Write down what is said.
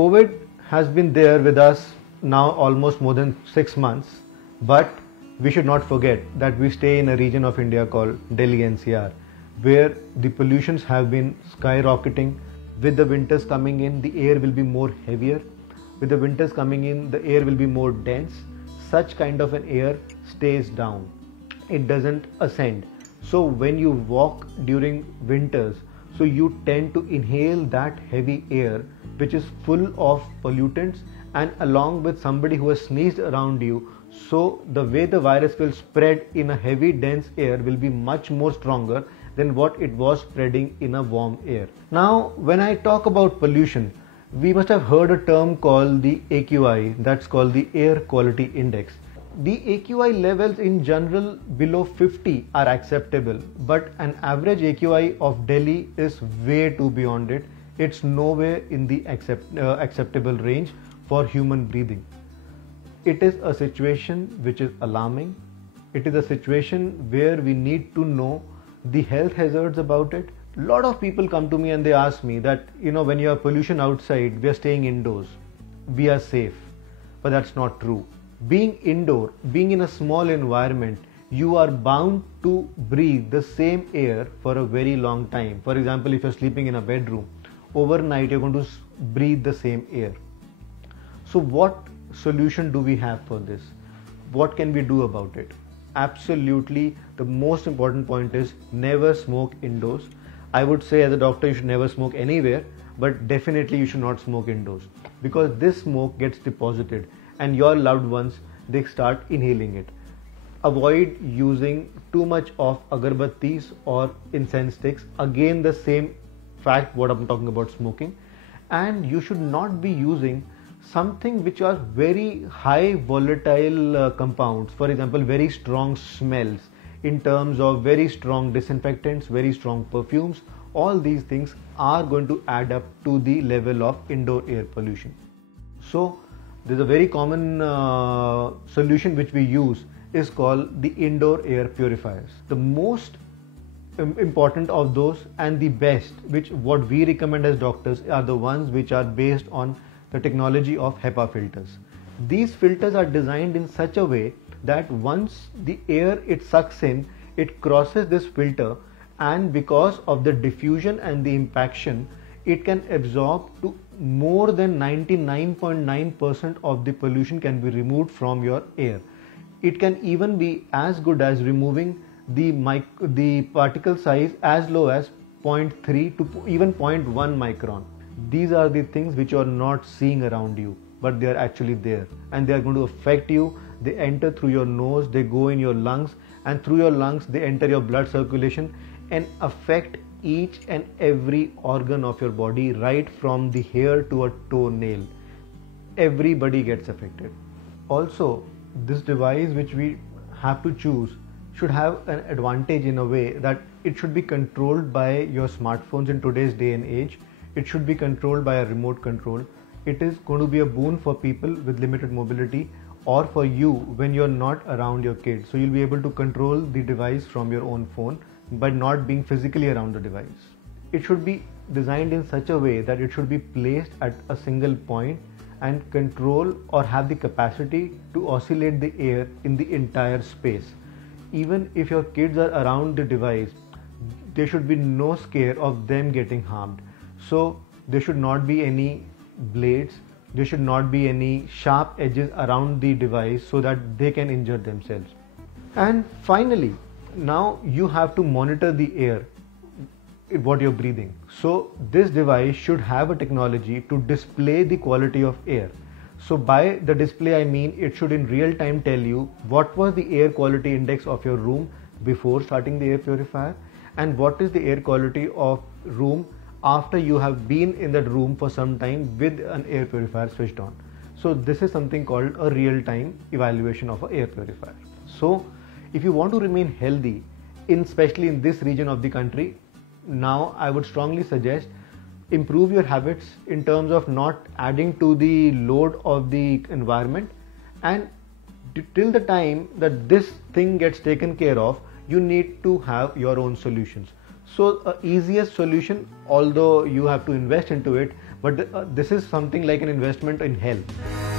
COVID has been there with us now almost more than 6 months, but we should not forget that we stay in a region of India called Delhi NCR, where the pollutions have been skyrocketing. With the winters coming in, the air will be more heavier. With the winters coming in, the air will be more dense. Such kind of an air stays down. It doesn't ascend. So when you walk during winters, so you tend to inhale that heavy air which is full of pollutants, and along with somebody who has sneezed around you, so the way the virus will spread in a heavy dense air will be much more stronger than what it was spreading in a warm air. Now when I talk about pollution, we must have heard a term called the AQI, that's called the Air Quality Index. The AQI levels in general below 50 are acceptable, but an average AQI of Delhi is way too beyond it. It's nowhere in the acceptable range for human breathing. It is a situation which is alarming. It is a situation where we need to know the health hazards about it. A lot of people come to me and they ask me that, when you have pollution outside, we are staying indoors, we are safe. But that's not true. Being indoor, being in a small environment, you are bound to breathe the same air for a very long time. For example, if you're sleeping in a bedroom, overnight you're going to breathe the same air. So what solution do we have for this? What can we do about it? Absolutely, the most important point is never smoke indoors. I would say as a doctor you should never smoke anywhere, but definitely you should not smoke indoors, because this smoke gets deposited and your loved ones, they start inhaling it. Avoid using too much of agarbattis or incense sticks. Again, the same fact what I'm talking about smoking. And you should not be using something which are very high volatile compounds, for example very strong smells, in terms of very strong disinfectants, very strong perfumes. All these things are going to add up to the level of indoor air pollution. So there's a very common solution which we use is called the indoor air purifiers. The most important of those and the best, which what we recommend as doctors, are the ones which are based on the technology of HEPA filters. These filters are designed in such a way that once the air it sucks in, it crosses this filter, and because of the diffusion and the impaction, it can absorb to more than 99.9% of the pollution can be removed from your air. It can even be as good as removing the particle size as low as 0.3 to even 0.1 micron. These are the things which you are not seeing around you, but they are actually there, and they are going to affect you. They enter through your nose, they go in your lungs, and through your lungs they enter your blood circulation and affect each and every organ of your body, right from the hair to a toenail. Everybody gets affected. Also, this device which we have to choose should have an advantage in a way that it should be controlled by your smartphones in today's day and age. It should be controlled by a remote control. It is going to be a boon for people with limited mobility, or for you when you're not around your kids. So you'll be able to control the device from your own phone by not being physically around the device. It should be designed in such a way that it should be placed at a single point and control or have the capacity to oscillate the air in the entire space. Even if your kids are around the device, there should be no scare of them getting harmed. So there should not be any blades, there should not be any sharp edges around the device so that they can injure themselves. And finally, now you have to monitor the air, what you're breathing. So this device should have a technology to display the quality of air. So by the display I mean it should in real time tell you what was the air quality index of your room before starting the air purifier, and what is the air quality of room after you have been in that room for some time with an air purifier switched on. So this is something called a real-time evaluation of an air purifier. So if you want to remain healthy, especially in this region of the country, now I would strongly suggest improve your habits in terms of not adding to the load of the environment, and till the time that this thing gets taken care of, you need to have your own solutions. So easiest solution, although you have to invest into it, but this is something like an investment in health.